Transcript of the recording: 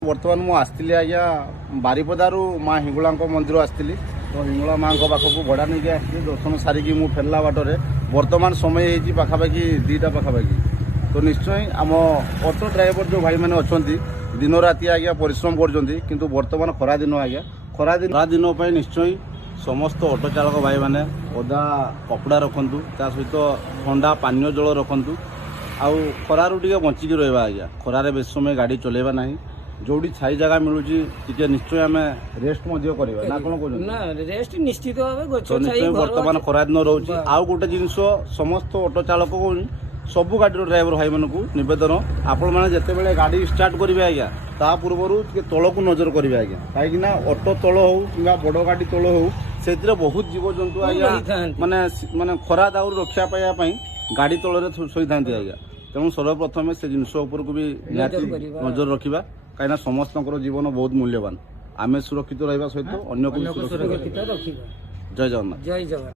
बर्तमान मु आसती आज्ञा बारिपदारू माँ हिंगुला मंदिर आसती तो हिंगुला माँ पाखक भड़ा नहीं आसती दर्शन सारिकी मु फेरला बाटर बर्तमान समय होती पाखापाखि 2टा पाखापाखि तो निश्चय आम ऑटो ड्राइवर जो भाई मैंने अच्छा दिन राति आज्ञा परिश्रम कर बर्तमान खरा दिन आज्ञा खरा दिन निश्चय समस्त ऑटो चालक भाई मैंने ओदा कपड़ा रखु ता सहित ठंडा पानीय जल रखु आउ खरारू टे बचिकी रहा आज्ञा खरारे बेस समय गाड़ी चलेबा ना जोड़ी छाई जगह मिलूँ निश्चय आम रेस्ट करवा ना कौन कहते रेस्ट निश्चित बर्तमान खरा दिन रोचे आउ गोटे जिनस समस्त ऑटो चालक को सबू गाड़ी ड्राइवर भाई मान को नवेदन आपण मैंने जिते गाड़ी स्टार्ट करेंगे आज्ञा ता पूर्व तल को नजर करेंगे आज्ञा कहीं ऑटो तल हो कि बड़ गाड़ी तल हो से बहुत जीवजंतु आज्ञा माने माने खरा दाउर रक्षा पाइबापी गाड़ी तल शोई था आज्ञा तेणु सर्वप्रथम से जिनस को भी नजर रखा कहीं समस्त जीवन बहुत मूल्यवान आम सुरक्षित रहा सहित अन्य को सुरक्षित रखिबा। जय जगन्नाथ। जय जगन्नाथ।